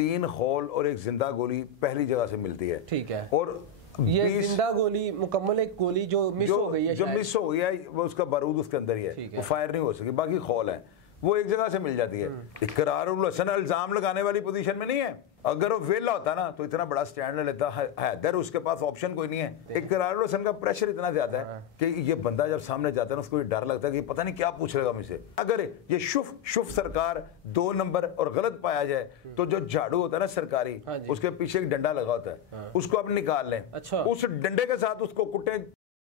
3 hall और एक जिंदा गोली पहली जगह से मिलती है। ठीक है। और ये जिंदा गोली मुकम्मल एक गोली जो मिस हो गई है, जो मिस हो गई है वो उसका बारूद उसके अंदर ही है, वो फायर नहीं हो सकी, बाकी हॉल है, वो एक जगह से मिल जाती है। इकरारुल हसन इल्जाम लगाने वाली पोजीशन में नहीं है। अगर वो वेला होता ना तो इतना बड़ा स्टैंड ले लेता हैदर, उसके पास ऑप्शन कोई नहीं है। इकरारुल हसन का प्रेशर इतना ज्यादा है कि ये बंदा जब सामने जाता है ना उसको डर लगता है कि पता नहीं क्या पूछ लेगा मुझसे। अगर ये शुफ सरकार 2 नंबर और गलत पाया जाए तो जो झाड़ू होता है ना सरकारी, उसके पीछे एक डंडा लगा होता है, उसको आप निकाल लें। अच्छा। उस डंडे के साथ उसको कुटे।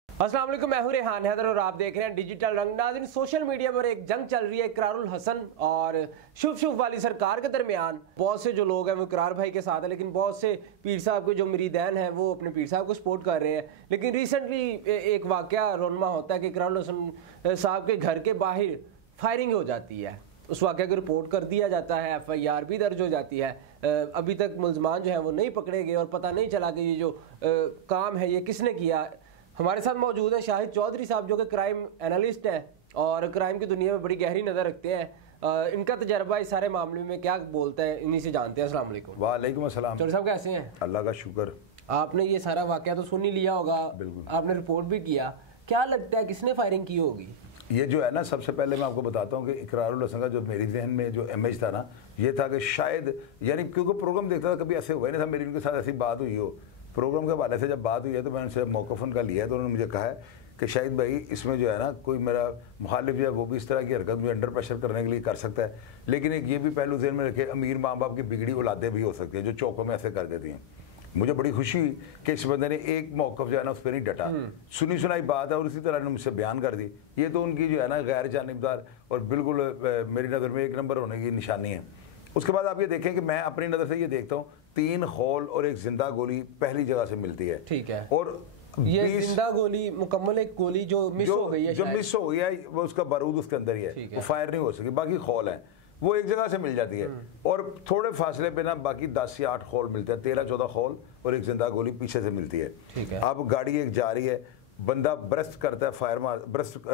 अस्सलाम वालेकुम, मैं हूं रेहान हैदर और आप देख रहे हैं डिजिटल रंग। नाज़रीन, सोशल मीडिया पर एक जंग चल रही है इकरारुल हसन और शुफ वाली सरकार के दरमियान। बहुत से जो लोग हैं वो इकरार भाई के साथ है, लेकिन बहुत से पीर साहब के जो मुरीदैन हैं वो अपने पीर साहब को सपोर्ट कर रहे हैं। लेकिन रिसेंटली एक वाकया रोनमा होता है कि इकरारुल हसन साहब के घर के बाहर फायरिंग हो जाती है। उस वाक़े को रिपोर्ट कर दिया जाता है, FIR भी दर्ज हो जाती है। अभी तक मुल्ज़मान जो है वो नहीं पकड़े गए और पता नहीं चला कि ये जो काम है ये किसने किया। हमारे साथ मौजूद है शाहिद चौधरी साहब, जो कि क्राइम एनालिस्ट है और क्राइम की दुनिया में बड़ी गहरी नज़र रखते हैं। इनका तजर्बा इस सारे मामले में क्या बोलता है, इन्हीं से जानते हैं। अस्सलाम वालेकुम। वालेकुम अस्सलाम। चौधरी साहब कैसे हैं? अल्लाह का शुक्र। आपने ये सारा वाकया तो सुन ही लिया होगा, आपने रिपोर्ट भी किया। क्या लगता है किसने फायरिंग की होगी? ये जो है ना, सबसे पहले मैं आपको बताता हूँ कि इकरारुल हसन का जो मेरी जहन में जो इमेज था ना, ये था कि शायद, यानी क्योंकि प्रोग्राम देखता था कभी ऐसे हुआ नहीं था मेरी उनके साथ ऐसी बात हुई हो। प्रोग्राम के हवाले से जब बात हुई है तो मैंने उनसे मौक़िफ़ उनका लिया है, तो उन्होंने मुझे कहा है कि शाहिद भाई इसमें जो है ना कोई मेरा मुखालिफ जो है वो भी इस तरह की हरकत भी अंडर प्रेशर करने के लिए कर सकता है, लेकिन एक ये भी पहलू ज़हन में रखे, अमीर माँ बाप की बिगड़ी औलादें भी हो सकती हैं जो चौकों में ऐसे कर देती हैं। मुझे बड़ी खुशी हुई कि इस बंदे ने एक मौक़िफ़ जो है ना उस पर नहीं डटा, सुनी सुनाई बात है और उसी तरह ने मुझसे बयान कर दी। ये तो उनकी जो है ना गैर जानिबदार और बिल्कुल मेरी नज़र में 1 नंबर होने की निशानी है। उसके बाद आप ये देखें कि मैं अपनी नज़र से ये देखता हूँ 3 हॉल और एक जिंदा गोली पहली जगह से मिलती है। ठीक है। और ये जिंदा गोली मुकम्मल एक गोली जो मिस हो गई है, जो मिस हो गई है वो उसका बारूद उसके अंदर ही है, वो फायर नहीं हो सकी, बाकी हॉल है, वो एक जगह से मिल जाती है। और थोड़े फासले पे ना बाकी 10 या 8 हॉल मिलते हैं, 13-14 हॉल और एक जिंदा गोली पीछे से मिलती है। ठीक है। अब गाड़ी एक जा रही है, बंदा ब्रस्ट करता है,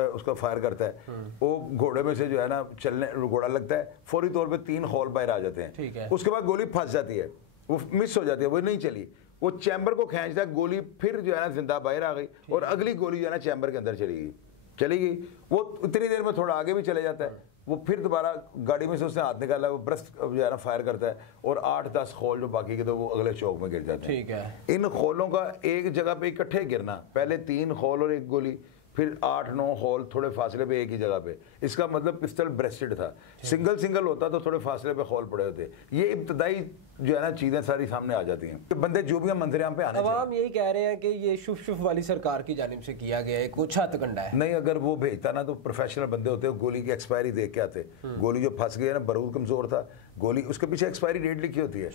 उसका फायर करता है, वो घोड़े में से जो है ना चलने घोड़ा लगता है, फौरी तौर पे 3 हॉल बाहर आ जाते हैं। ठीक है। उसके बाद गोली फंस जाती है, वो मिस हो जाती है, वो नहीं चली, वो चैम्बर को खींचता है, गोली फिर जो है ना जिंदा बाहर आ गई और अगली गोली जो है ना चैम्बर के अंदर चली गई। वो इतनी देर में थोड़ा आगे भी चले जाता है, वो फिर दोबारा गाड़ी में से उसने हाथ निकाला, वो ब्रस्ट जो है ना फायर करता है और 8-10 खोल जो बाकी के तो वो अगले चौक में गिर जाते हैं। ठीक है। इन खोलों का एक जगह पे इकट्ठे गिरना, पहले 3 खोल और एक गोली, फिर 8-9 हॉल थोड़े फासले पे एक ही जगह पे, इसका मतलब पिस्टल ब्रेस्टेड था। सिंगल होता तो थोड़े फासले पे हॉल पड़े होते। ये इब्तदाई जो है ना चीजें सारी सामने आ जाती हैं, तो बंदे जो भी हम मंजर यहाँ पे आने चाहिए। हम यही कह रहे हैं कि ये शुफ वाली सरकार की जानिब से किया गया है, कुछ हथकंडा है। नहीं, अगर वो भेजता ना तो प्रोफेशनल बंदे होते, गोली की एक्सपायरी देख के आते। गोली जो फंस गई है ना, बारूद कमजोर था, गोली उसके पीछे एक्सपायरी डेट लिखी होती है,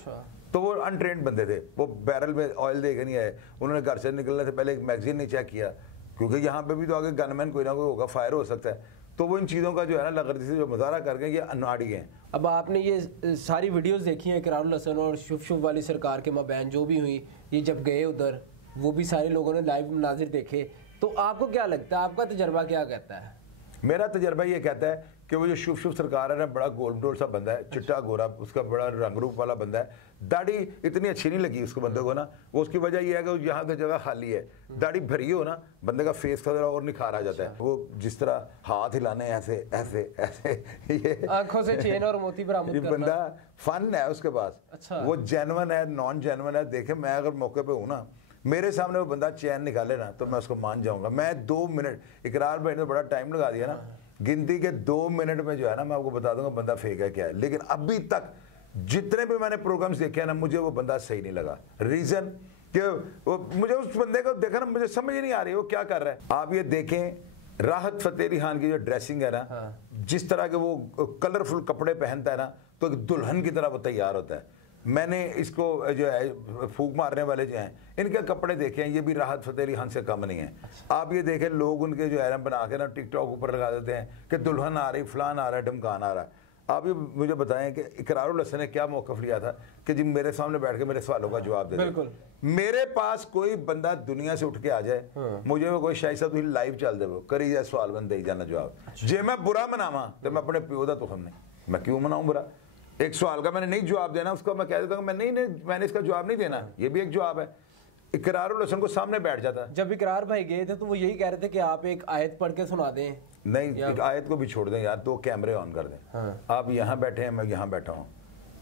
तो वो अनट्रेंड बंदे थे, वो बैरल में ऑयल दे के नहीं आए, उन्होंने घर से निकलने से पहले एक मैगजीन नहीं चेक किया, क्योंकि यहाँ पे भी तो आगे गनमैन कोई ना कोई होगा, फायर हो सकता है। तो वो इन चीज़ों का जो है ना लगर्जी से जो मुजाहरा कर गए, ये अनाड़ी हैं। अब आपने ये सारी वीडियोस देखी हैं इकरारुल हसन और शुफ वाली सरकार के माबैन जो भी हुई, ये जब गए उधर वो भी सारे लोगों ने लाइव मनाजिर देखे, तो आपको क्या लगता है, आपका तजर्बा क्या कहता है? मेरा तजर्बा ये कहता है कि वो जो शुभ सरकार है ना, बड़ा गोलमडोल सा बंदा है, चिट्टा गोरा, उसका बड़ा रंग रूप वाला बंदा है। दाढ़ी इतनी अच्छी नहीं लगी उसको बंदे को ना, वो उसकी वजह ये है कि यहाँ की जगह खाली है, दाढ़ी भरी हो ना बंदे का फेस का जरा और निखार आ जाता है। वो जिस तरह हाथ हिलाने ऐसे ऐसे ऐसे, ये आंखों से चेन और मोती बरामद करना, बंदा फन है उसके पास। अच्छा। वो जेन्युइन है, नॉन जेन्युइन है। देखे, मैं अगर मौके पे हूँ ना, मेरे सामने वो बंदा चैन निकाले ना तो मैं उसको मान जाऊंगा। मैं 2 मिनट, इकरार भाई ने बड़ा टाइम लगा दिया ना, गिनती के 2 मिनट में जो है ना मैं आपको बता दूंगा बंदा फेक है क्या है। लेकिन अभी तक जितने भी मैंने प्रोग्राम्स देखे हैं ना, मुझे वो बंदा सही नहीं लगा। रीजन कि वो मुझे उस बंदे को देखा ना, मुझे समझ ही नहीं आ रही वो क्या कर रहा है। आप ये देखें, राहत फतेह अली खान की जो ड्रेसिंग है ना, जिस तरह के वो कलरफुल कपड़े पहनता है ना, तो एक दुल्हन की तरह वो तैयार होता है। मैंने इसको जो है फूक मारने वाले जो हैं, इनके कपड़े देखे हैं, ये भी राहत फतेह अली खान से कम नहीं है। आप ये देखें, लोग उनके जो है ना बना के ना टिकटॉक ऊपर लगा देते हैं कि दुल्हन आ रही, फलान आ रहा है, ढमकान आ रहा है। आप ये मुझे बताएं कि इकरारुल हसन ने क्या मौक़िफ़ लिया था कि जी मेरे सामने बैठ के मेरे सवालों का जवाब दे दे। मेरे पास कोई बंदा दुनिया से उठ के आ जाए, मुझे वो कोई शायद साहब लाइव चल दे, वो करी जाए सवाल बंद दे जाना जवाब। जे मैं बुरा मनावा तो मैं अपने प्यो का तुखम नहीं, मैं क्यों मनाऊं बुरा? एक सवाल का मैंने नहीं जवाब देना, उसको मैं कह देता हूँ मैं नहीं, मैंने इसका जवाब नहीं देना, ये भी एक जवाब है। इकरारुल हसन को सामने बैठ जाता। जब इकरार भाई गए थे तो वो यही कह रहे थे कि आप एक आयत पढ़ के सुना दें। नहीं, एक आयत को भी छोड़ दें यार, तो कैमरे ऑन कर दें। हाँ। आप यहाँ बैठे हैं, मैं यहाँ बैठा हूँ।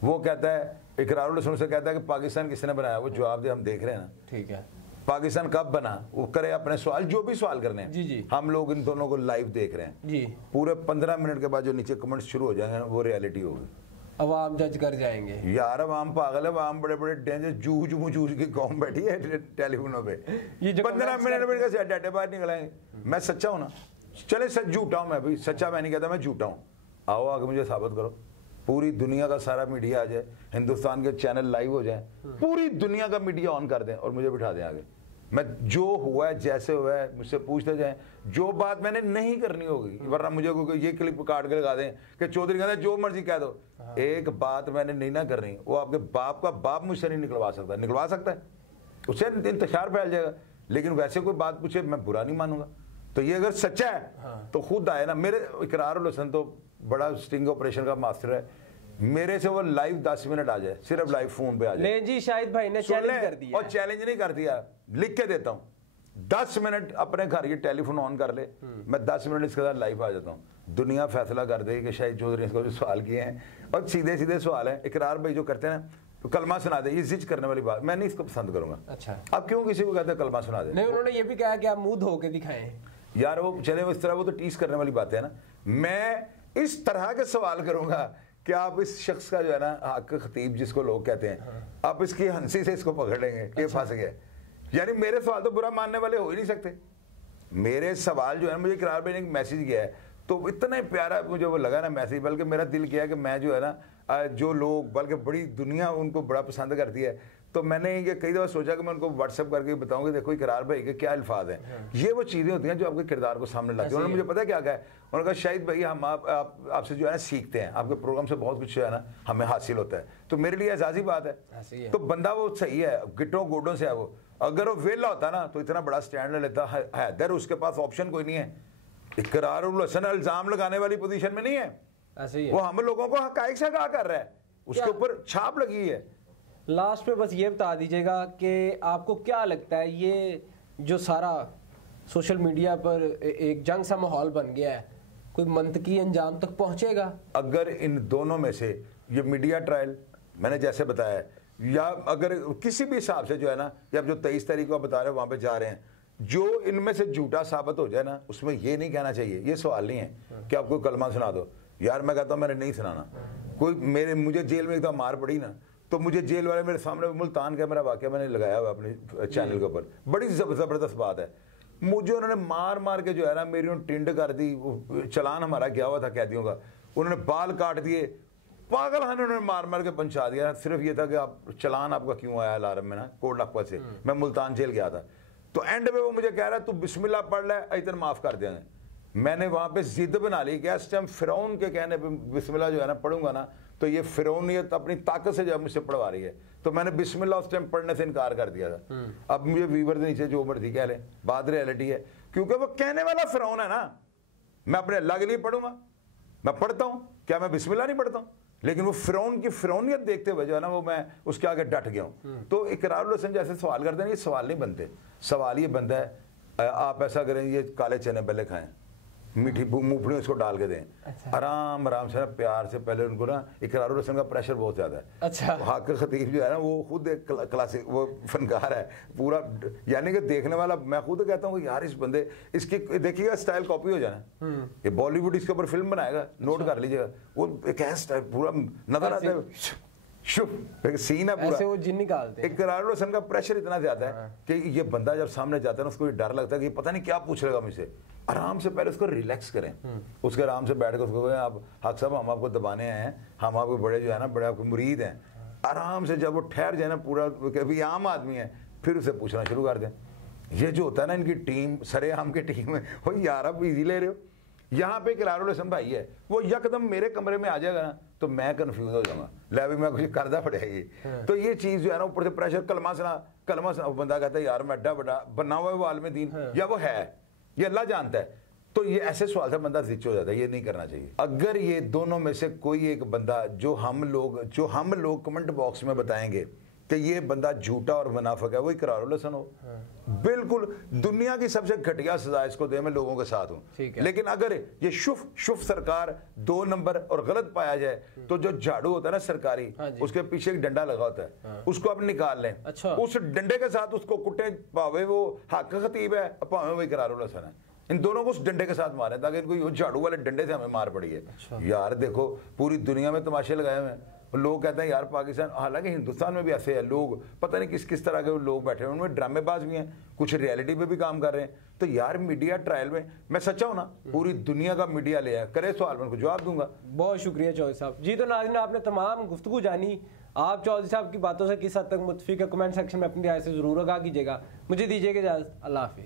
वो कहता है, इकरारुल हसन से कहता है कि पाकिस्तान किसने बनाया, वो जवाब दे, हम देख रहे हैं ना। ठीक है, पाकिस्तान कब बना, वो करे अपने सवाल, जो भी सवाल करने हैं। जी जी। हम लोग इन दोनों को लाइव देख रहे हैं जी। पूरे 15 मिनट के बाद जो नीचे कमेंट्स शुरू हो जाएंगे वो रियलिटी होगी। अवाम जज कर जाएंगे यार। अवाम पागल है, अवाम बड़े बड़े डेंजर जूझ की कौम बैठी है टेलीफोनों पे। ये 15 मिनट का डाटे बाहर निकलाएंगे। मैं सच्चा हूँ ना, चले सच झूठा हूँ मैं भी, सच्चा मैं नहीं कहता, मैं झूठा हूँ। आओ आगे मुझे साबित करो, पूरी दुनिया का सारा मीडिया आ जाए, हिंदुस्तान के चैनल लाइव हो जाए, पूरी दुनिया का मीडिया ऑन कर दें और मुझे बिठा दें आगे। मैं जो हुआ है जैसे हुआ है मुझसे पूछते जाएं, जो बात मैंने नहीं करनी होगी, वरना मुझे कोई ये क्लिप काट के लगा दें कि चौधरी कहते जो मर्जी कह दो। एक बात मैंने नहीं ना करनी, वो आपके बाप का बाप मुझसे नहीं निकलवा सकता। निकलवा सकता है, उससे इंतशार फैल जाएगा, लेकिन वैसे कोई बात पूछे मैं बुरा नहीं मानूंगा। तो ये अगर सच्चा है तो खुद आए ना। मेरे इकरारुल हसन तो बड़ा स्टिंग ऑपरेशन का मास्टर है, मेरे से वो लाइव 10 मिनट आ जाए, सिर्फ लाइव फोन पे आ जाए। नहीं जी, शाहिद भाई ने चैलेंज कर दिया। और चैलेंज नहीं कर दिया, लिख के देता हूँ, 10 मिनट अपने घर ये टेलीफोन ऑन कर ले, मैं 10 मिनट इसके साथ लाइव आ जाता हूँ। दुनिया फैसला कर देगी कि शाहिद चौधरी ने इसको जो सवाल किए हैं, और सीधे सीधे सवाल है। इकरार भाई जो करते हैं ना, तो कलमा सुना दे, ये जिज करने वाली बात मैं नहीं इसको पसंद करूंगा। अच्छा, अब क्यों किसी को कहते हैं कलमा सुना दे? नहीं, उन्होंने ये भी कहा कि आप मुंह धो के दिखाएं। यार वो चले इस तरह, वो तो टीस करने वाली बात है ना। मैं इस तरह के सवाल करूंगा कि आप इस शख्स का जो है ना हक खतीब जिसको लोग कहते हैं, आप इसकी हंसी से इसको पकड़ लेंगे कि फंस गए। यानी मेरे सवाल तो बुरा मानने वाले हो ही नहीं सकते। मेरे सवाल जो है, मुझे इकरार भाई ने एक मैसेज किया है, तो इतना प्यारा मुझे वो लगा ना मैसेज, बल्कि मेरा दिल किया कि मैं जो है ना, जो लोग, बल्कि बड़ी दुनिया उनको बड़ा पसंद करती है, तो मैंने ये कई दफ़ा सोचा कि मैं उनको व्हाट्सएप करके बताऊं कि देखो इकरार भाई के क्या अल्फाज हैं। ये वो चीज़ें होती हैं जो आपके किरदार को सामने लाती हैं। उन्होंने मुझे पता है क्या कहा है, उन्होंने कहा शाहिद भाई हम आपसे जो है ना सीखते हैं, आपके प्रोग्राम से बहुत कुछ जो है ना हमें हासिल होता है। तो मेरे लिए एजाजी बात है। तो बंदा वो सही है, गिट्टों गोडों से है वो। अगर वो वेला होता ना तो इतना बड़ा स्टैंड ले लेता है। दर उसके पास ऑप्शन कोई नहीं है। इकरारुल हसन इल्जाम लगाने वाली पोजीशन में नहीं है, ऐसे ही है। वो हम लोगों को हकाइक से कहा कर रहा है, उसके ऊपर छाप लगी है। लास्ट पे बस ये बता दीजिएगा कि आपको क्या लगता है, ये जो सारा सोशल मीडिया पर एक जंग सा माहौल बन गया है, कोई मंतकी अंजाम तक पहुंचेगा? अगर इन दोनों में से ये मीडिया ट्रायल मैंने जैसे बताया, या अगर किसी भी हिसाब से जो है ना, या जो 23 तारीख को बता रहे हैं वहां पे जा रहे हैं, जो इनमें से झूठा साबित हो जाए ना, उसमें ये नहीं कहना चाहिए, ये सवाल नहीं है कि आप कोई कलमा सुना दो। यार मैं कहता हूँ मैंने नहीं सुनाना। कोई मुझे जेल में एकदम मार पड़ी ना, तो मुझे जेल वाले मेरे सामने, मुल्तान का मेरा वाकया मैंने लगाया हुआ अपने चैनल के ऊपर, बड़ी जबरदस्त बात है। मुझे उन्होंने मार मार के जो है ना मेरी उन्होंने टिंड कर दी। चलान हमारा गया हुआ था कैदियों का, उन्होंने बाल काट दिए, पागल है, उन्होंने मार मार के पहुंचा दिया। सिर्फ ये था कि आप चलान आपका क्यों आया अलार्म में ना, कोट लखपत से मैं मुल्तान जेल गया था। तो एंड में वो मुझे कह रहा है तू बिस्मिल्लाह पढ़ ले, इतना माफ कर देंगे। मैंने वहां पे जिद बना ली कि इस टाइम फिरौन के कहने पे बिस्मिल्लाह जो है ना पढ़ूंगा ना, तो ये फिरौनियत अपनी ताकत से जब मुझसे पढ़वा रही है, तो मैंने बिस्मिल्लाह उस टाइम पढ़ने से इनकार कर दिया था। अब मुझे व्यूवर नीचे जो मर्जी कह ले, बात रियलिटी है, क्योंकि वो कहने वाला फिरौन है ना। मैं अपने अल्लाह के लिए पढ़ूंगा, मैं पढ़ता हूं, क्या मैं बिस्मिल्लाह नहीं पढ़ता हूं? लेकिन वो फिरौन की फिरौनियत देखते हुए जो है ना, वो मैं उसके आगे डट गया हूं। तो इकरारुल हसन जैसे सवाल करते हैं, ये सवाल नहीं बनते। सवाल ये बनता है आप ऐसा करें, ये काले चने पहले खाएं, मीठी मूंगफली उसको डाल के दें। अच्छा। आराम आराम से ना, प्यार से पहले उनको ना, इकरारुल हसन का प्रेशर बहुत ज्यादा है। अच्छा। हक खतीब जो है ना, वो खुद एक क्लासिक वो फनकार है पूरा, यानी कि देखने वाला, मैं खुद कहता हूँ यार इस बंदे, इसकी देखिएगा स्टाइल कॉपी हो जाना, ये बॉलीवुड इसके ऊपर फिल्म बनाएगा, नोट कर लीजिएगा, वो एक स्टाइल पूरा नजर आता है, एक सीन है पूरा, ऐसे वो जिन निकालते हैं। इकरारुल हसन का प्रेशर इतना ज्यादा है कि ये बंदा जब सामने जाता है ना, उसको डर लगता है कि पता नहीं क्या पूछ लेगा मुझसे। आराम से पहले उसको रिलैक्स करें, उसके आराम से बैठ कर उसको कहें आप हक साहब हम आपको दबाने आए हैं, हम आपको बड़े जो है ना बड़े आपके मुरीद हैं। आराम से जब वो ठहर जाए ना, पूरा कभी आम आदमी है, फिर उसे पूछना शुरू कर दें। ये जो होता है ना इनकी टीम, सरेआम की टीम है, वो यार आप इजी ले रहे हो। यहाँ पे इकरारुल हसन भाई है, वो यकदम मेरे कमरे में आ जाएगा ना, तो मैं कंफ्यूज हो जाऊंगा, ले भी मैं कुछ करना पड़ेगी। तो ये चीज जो है ना, ऊपर से प्रेशर, कलमा सुना, बंदा कहता है यार मैं एड्डा बड़ा बना हुआ है वो आलम दीन, या वो है, ये अल्लाह जानता है। तो ये ऐसे सवाल से बंदा जिच हो जाता है, ये नहीं करना चाहिए। अगर ये दोनों में से कोई एक बंदा जो हम लोग कमेंट बॉक्स में बताएंगे कि ये बंदा झूठा और मुनाफिक है, वो इकरारुल हसन हो, बिल्कुल दुनिया की सबसे घटिया सजा इसको दे, मैं लोगों के साथ हूं। लेकिन अगर ये शुफ सरकार 2 नंबर और गलत पाया जाए तो जो झाड़ू होता है ना सरकारी, उसके पीछे एक डंडा लगा होता है, उसको आप निकाल लें। अच्छा। उस डंडे के साथ उसको कुटे, भावे वो हक खतीब है, भावे वो इकरारुल हसन है, इन दोनों को उस डंडे के साथ मारे ताकि इनको झाड़ू वाले डंडे से हमें मार पड़ी है। अच्छा। यार देखो पूरी दुनिया में तमाशे लगाए हुए हैं, लोग कहते हैं यार पाकिस्तान, हालांकि हिंदुस्तान में भी ऐसे है, लोग पता नहीं किस किस तरह के लोग बैठे हैं, उनमें ड्रामेबाज भी हैं, कुछ रियलिटी पे भी काम कर रहे हैं। तो यार मीडिया ट्रायल में मैं सच्चा हूं ना, पूरी दुनिया का मीडिया ले आया करे सवाल, मैं उनको जवाब दूंगा। बहुत शुक्रिया चौधरी साहब जी। तो नाज़रीन आपने तमाम गुफ्तगू जानी, आप चौधरी साहब की बातों से किस हद तक मुत्फिक है, कमेंट सेक्शन में अपनी राय से जरूर आगाह कीजिएगा। मुझे दीजिएगा इजाज़त, अल्लाह हाफिज़।